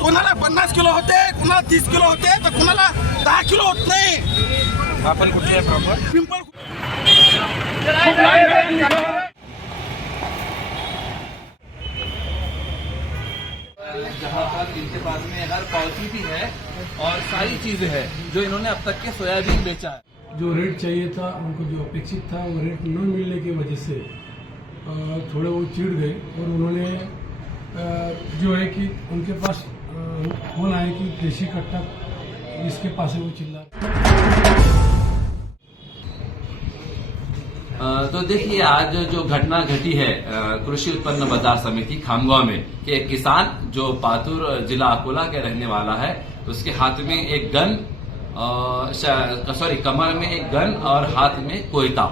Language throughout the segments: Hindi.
कोणाला 50 किलो होते, कोणाला 30 किलो होते, तर कोणाला 10 किलो होत नाही. आपण कुठे आहे प्रॉपर? पिंपळ जहाँ पर इनके पास में हर पॉलिसी भी है और सारी चीजें हैं जो इन्होंने अब तक के सोयाबीन बेचा है. जो रेट चाहिए था उनको, जो अपेक्षित था वो रेट न मिलने की वजह से थोड़े वो चिढ़ गए और उन्होंने जो है कि उनके पास फोन आया कि देशी कट्टा इसके पास है, वो चिल्ला. तो देखिए आज जो घटना घटी है कृषि उत्पन्न बाजार समिति खामगांव में कि एक किसान जो पातुर जिला अकोला के रहने वाला है, उसके हाथ में एक गन, कमर में एक गन और हाथ में कोयता.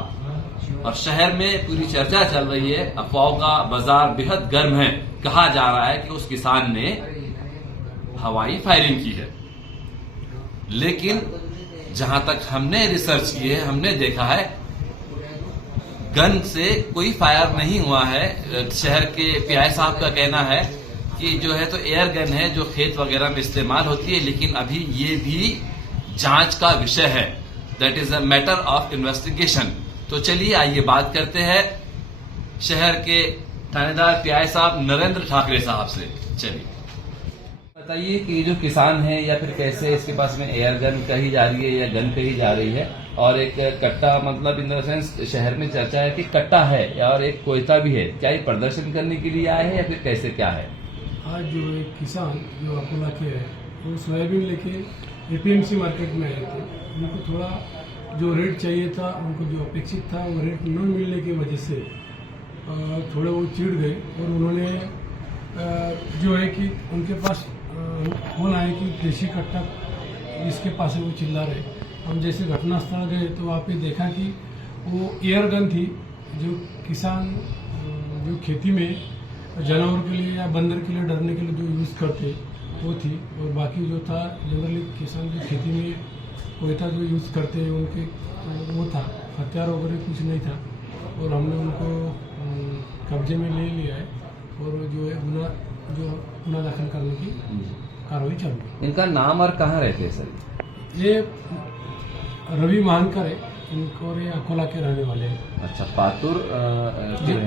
और शहर में पूरी चर्चा चल रही है, अफवाहों का बाजार बेहद गर्म है. कहा जा रहा है कि उस किसान ने हवाई फायरिंग की है, लेकिन जहां तक हमने रिसर्च की है, हमने देखा है गन से कोई फायर नहीं हुआ है. शहर के पीआई साहब का कहना है कि जो है तो एयर गन है जो खेत वगैरह में इस्तेमाल होती है, लेकिन अभी ये भी जांच का विषय है. That is a matter of investigation. तो चलिए आइए बात करते हैं शहर के थानेदार पीआई साहब नरेंद्र ठाकरे साहब से. चलिए बताइए कि जो किसान है या फिर कैसे इसके पास में एयर गन कही जा रही है या गन कही जा रही है, और एक कट्टा, मतलब इन द सेंस शहर में चर्चा है कि कट्टा है और एक कोयता भी है. क्या ये प्रदर्शन करने के लिए आए हैं या फिर कैसे क्या है? आज जो एक किसान जो अकोला के है, वो सोयाबीन लेके एपीएमसी मार्केट में आए थे. उनको थोड़ा जो रेट चाहिए था, उनको जो अपेक्षित था वो रेट न मिलने की वजह से थोड़े वो चिढ़ गए और उन्होंने जो है कि उनके पास फोन आया कि देशी कट्टा इसके पास है, वो चिल्ला रहे. हम जैसे घटनास्थल गए तो वहाँ पे देखा कि वो एयर गन थी जो किसान जो खेती में जानवर के लिए या बंदर के लिए डरने के लिए जो यूज़ करते वो थी. और बाकी जो था जनरली किसान जो खेती में कोयता जो यूज़ करते हैं उनके वो था, हथियार वगैरह कुछ नहीं था. और हमने उनको कब्जे में ले लिया है और जो है गुना दाखिल करने की कार्रवाई चालू है. इनका नाम और कहाँ रहते हैं सर? ये रवि महानकर है, इनको ये अकोला के रहने वाले हैं. अच्छा, पातुर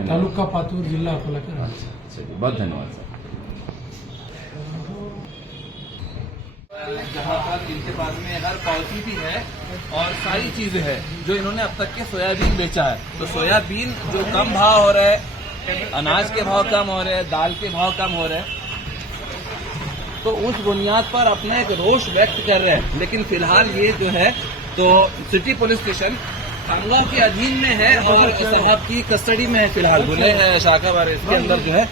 तालुका पातुर, जिला अकोला के रहने वाले. अच्छा, चलिए बहुत धन्यवाद सर. जहाँ पर इनके पास में हर पॉलिसी भी है और सारी चीजें हैं जो इन्होंने अब तक के सोयाबीन बेचा है. तो सोयाबीन जो कम भाव हो रहा है, अनाज के भाव कम हो रहे हैं, दाल के भाव कम हो रहे हैं, तो उस बुनियाद पर अपना एक रोष व्यक्त कर रहे हैं. लेकिन फिलहाल ये जो है तो सिटी पुलिस स्टेशन खामगांव के अधीन में है और साहब की कस्टडी में है फिलहाल. गुने शाखा बार इसके अंदर जो है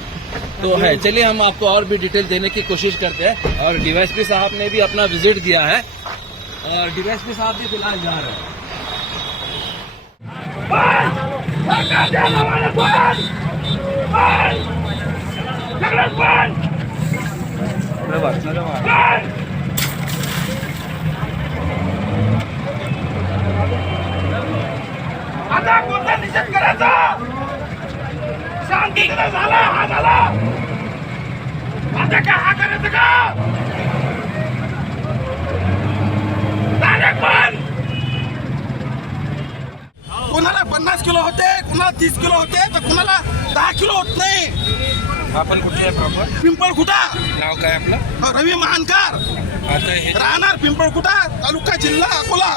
तो है. चलिए हम आपको और भी डिटेल देने की कोशिश करते हैं. और डीवाईएसपी साहब ने भी अपना विजिट दिया है और डीवाईएसपी साहब भी फिलहाल जा रहे हैं. आता कोणता निषेध करायचा? शांतीकडे झाला हा झाला. आता का हा करायचं का? डायरेक्ट बंद. कोणाला 50 किलो होते, कोणाला 30 किलो होते, तर कोणाला 10 किलो होत नाही. आपण कुठे आहे प्रॉपर? पिंपळखुटा. नाव काय आपलं? रवी महानकर. आता हे राहणार पिंपळखुटा, तालुका जिल्हा अकोला.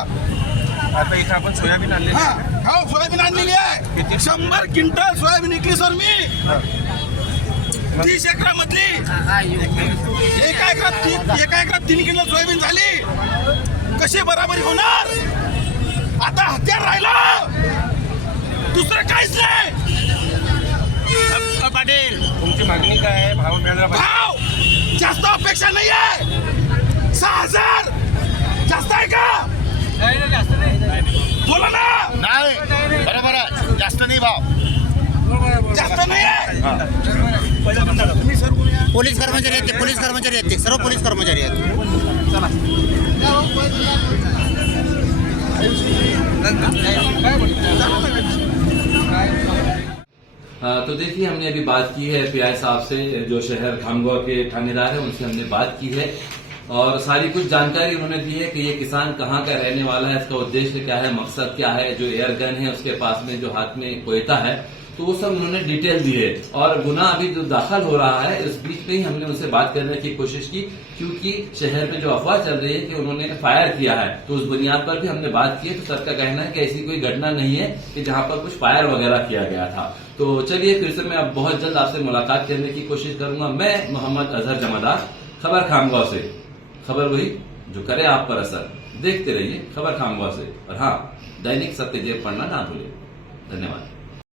आता इथं आपण सोयाबीन आणले. हा, हो सोयाबीन आणलेली आहे. किती? 100 क्विंटल सोयाबीन विकली सर मी. 30 एकरामधली. एका एकरात 3 किलो सोयाबीन झाली. कशी बराबरी होणार? आता हत्यार राहिलं, दुसरं काहीच नाही. पाटील, तुमची मागणी काय आहे? भाव मिळाला पाहिजे. भाव जास्त अपेक्षा नाही आहे. 6000 जास्त आहे का? बोला ना. नाही बरोबर आहे, जास्त नाही भाव. जास्त नाही आहे. पोलीस कर्मचारी आहेत ते, पोलीस कर्मचारी आहेत ते, सर्व पोलीस कर्मचारी आहेत. तो देखिए, हमने अभी बात की है पीआई साहब से, जो शहर खामगांव के थानेदार है, उनसे हमने बात की है और सारी कुछ जानकारी उन्होंने दी है कि ये किसान कहाँ का रहने वाला है, इसका उद्देश्य क्या है, मकसद क्या है, जो एयर गन है उसके पास में, जो हाथ में कोयता है, तो वो सब उन्होंने डिटेल दी है। और गुना अभी जो दाखिल हो रहा है, इस बीच में ही हमने उनसे बात करने की कोशिश की, क्योंकि शहर में जो अफवाह चल रही है कि उन्होंने फायर किया है, तो उस बुनियाद पर भी हमने बात की है। तो सर का कहना है कि ऐसी कोई घटना नहीं है कि जहां पर कुछ फायर वगैरह किया गया था। तो चलिए, फिर से मैं अब बहुत जल्द आपसे मुलाकात करने की कोशिश करूंगा। मैं मोहम्मद अजहर जमादार, खबर खामगांव से। खबर वही जो करे आप पर असर। देखते रहिए खबर खामगांव से। और हाँ, दैनिक सत्यदेव पढ़ना ना भूले। धन्यवाद।